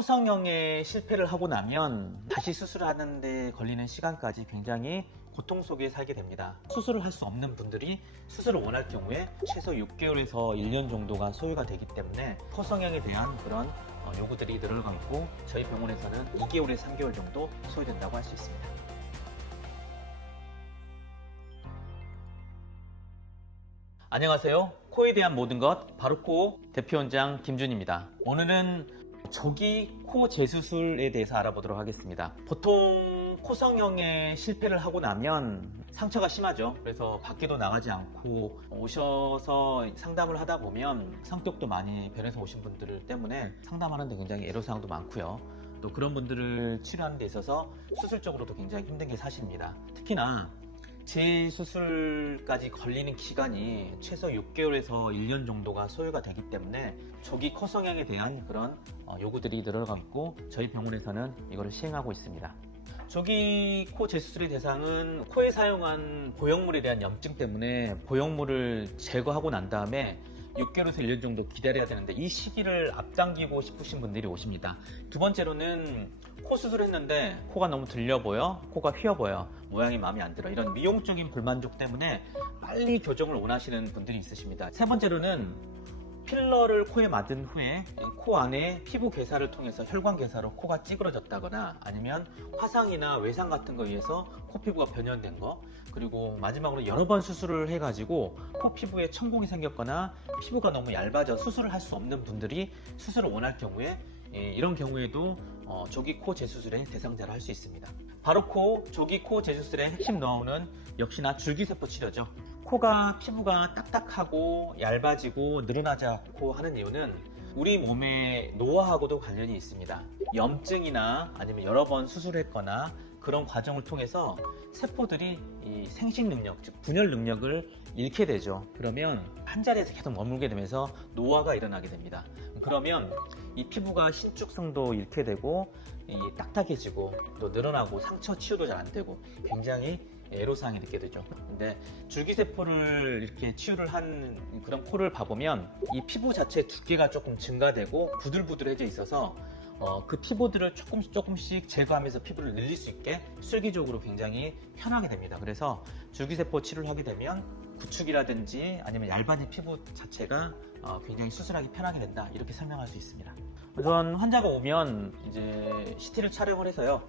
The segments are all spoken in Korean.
코성형에 실패를 하고 나면 다시 수술하는 데 걸리는 시간까지 굉장히 고통 속에 살게 됩니다. 수술을 할 수 없는 분들이 수술을 원할 경우에 최소 6개월에서 1년 정도가 소요가 되기 때문에 코성형에 대한 그런 요구들이 늘어나고 있고, 저희 병원에서는 2개월에서 3개월 정도 소요된다고 할 수 있습니다. 안녕하세요. 코에 대한 모든 것 바로코 대표원장 김준입니다. 오늘은 조기 코 재수술에 대해서 알아보도록 하겠습니다. 보통 코성형에 실패를 하고 나면 상처가 심하죠. 그래서 밖에도 나가지 않고 오셔서 상담을 하다 보면 성격도 많이 변해서 오신 분들 때문에 상담하는데 굉장히 애로사항도 많고요. 또 그런 분들을 치료하는 데 있어서 수술적으로도 굉장히 힘든 게 사실입니다. 특히나 재수술까지 걸리는 기간이 최소 6개월에서 1년 정도가 소요가 되기 때문에 조기 코성형에 대한 그런 요구들이 늘어나고 있고, 저희 병원에서는 이거를 시행하고 있습니다. 조기 코 재수술의 대상은 코에 사용한 보형물에 대한 염증 때문에 보형물을 제거하고 난 다음에 6개월에서 1년 정도 기다려야 되는데, 이 시기를 앞당기고 싶으신 분들이 오십니다. 두 번째로는 코 수술했는데 코가 너무 들려 보여, 코가 휘어 보여, 모양이 마음에 안 들어, 이런 미용적인 불만족 때문에 빨리 교정을 원하시는 분들이 있으십니다. 세 번째로는 필러를 코에 맞은 후에 코 안에 피부 괴사를 통해서 혈관 괴사로 코가 찌그러졌다거나, 아니면 화상이나 외상 같은 거에 의해서 코 피부가 변형된 거, 그리고 마지막으로 여러 번 수술을 해가지고 코 피부에 천공이 생겼거나 피부가 너무 얇아져 수술을 할 수 없는 분들이 수술을 원할 경우에, 이런 경우에도 조기 코 재수술의 대상자를 할 수 있습니다. 바로코 조기 코 재수술의 핵심 노하우는 역시나 줄기세포 치료죠. 코가 피부가 딱딱하고 얇아지고 늘어나지 않고 하는 이유는 우리 몸의 노화하고도 관련이 있습니다. 염증이나 아니면 여러 번 수술했거나 그런 과정을 통해서 세포들이 이 생식 능력, 즉 분열 능력을 잃게 되죠. 그러면 한 자리에서 계속 머물게 되면서 노화가 일어나게 됩니다. 그러면 이 피부가 신축성도 잃게 되고, 이 딱딱해지고 또 늘어나고 상처 치유도 잘 안 되고 굉장히 애로사항이 느끼게 되죠. 근데 줄기세포를 이렇게 치유를 한 그런 코를 봐보면 이 피부 자체의 두께가 조금 증가되고 부들부들해져 있어서 그 피부들을 조금씩 제거하면서 피부를 늘릴 수 있게 술기적으로 굉장히 편하게 됩니다. 그래서 줄기세포 치료를 하게 되면 구축이라든지 아니면 얇아진 피부 자체가 굉장히 수술하기 편하게 된다, 이렇게 설명할 수 있습니다. 우선 환자가 오면 이제 CT를 촬영을 해서요,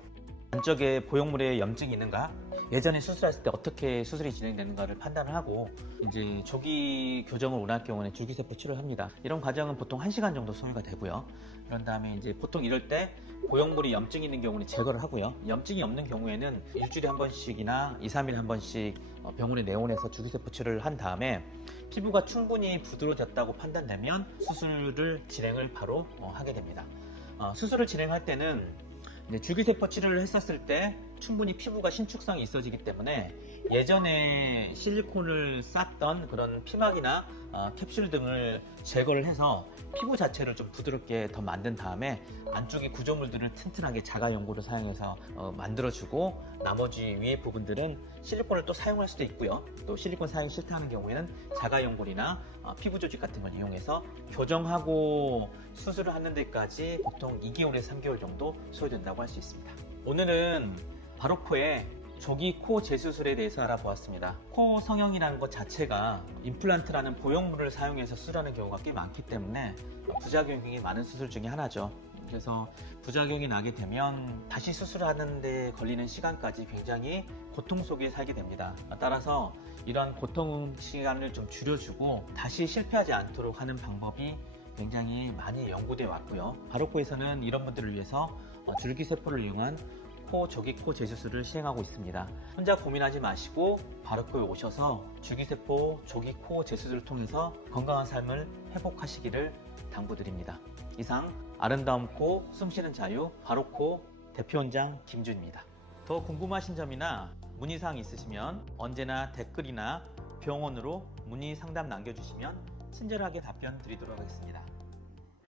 안쪽에 보형물에 염증이 있는가, 예전에 수술했을 때 어떻게 수술이 진행되는가를 판단을 하고, 이제 조기 교정을 원할 경우는 줄기세포 치료를 합니다. 이런 과정은 보통 1시간 정도 소요가 되고요. 그런 다음에 이제 보통 이럴 때 보형물이 염증이 있는 경우는 제거를 하고요. 염증이 없는 경우에는 일주일에 한 번씩이나 2, 3일에 한 번씩 병원에 내원해서 줄기세포 치료를 한 다음에 피부가 충분히 부드러워졌다고 판단되면 수술을 진행을 바로 하게 됩니다. 수술을 진행할 때는 줄기세포 치료를 했었을 때 충분히 피부가 신축성이 있어지기 때문에 예전에 실리콘을 쌌던 그런 피막이나 캡슐 등을 제거를 해서 피부 자체를 좀 부드럽게 더 만든 다음에 안쪽의 구조물들을 튼튼하게 자가연고를 사용해서 만들어주고, 나머지 위에 부분들은 실리콘을 또 사용할 수도 있고요. 또 실리콘 사용이 싫다 하는 경우에는 자가연골이나 피부 조직 같은 걸 이용해서 교정하고 수술을 하는 데까지 보통 2개월에서 3개월 정도 소요된다고 할 수 있습니다. 오늘은 바로코의 조기 코 재수술에 대해서 알아보았습니다. 코 성형이라는 것 자체가 임플란트라는 보형물을 사용해서 수술하는 경우가 꽤 많기 때문에 부작용이 많은 수술 중에 하나죠. 그래서 부작용이 나게 되면 다시 수술하는 데 걸리는 시간까지 굉장히 고통 속에 살게 됩니다. 따라서 이러한 고통 시간을 좀 줄여주고 다시 실패하지 않도록 하는 방법이 굉장히 많이 연구되어 왔고요. 바로코에서는 이런 분들을 위해서 줄기세포를 이용한 조기 코 재수술을 시행하고 있습니다. 혼자 고민하지 마시고 바로코에 오셔서 줄기세포 조기 코 재수술을 통해서 건강한 삶을 회복하시기를 당부드립니다. 이상 아름다운 코 숨쉬는 자유 바로코 대표원장 김준입니다. 더 궁금하신 점이나 문의사항 있으시면 언제나 댓글이나 병원으로 문의 상담 남겨주시면 친절하게 답변 드리도록 하겠습니다.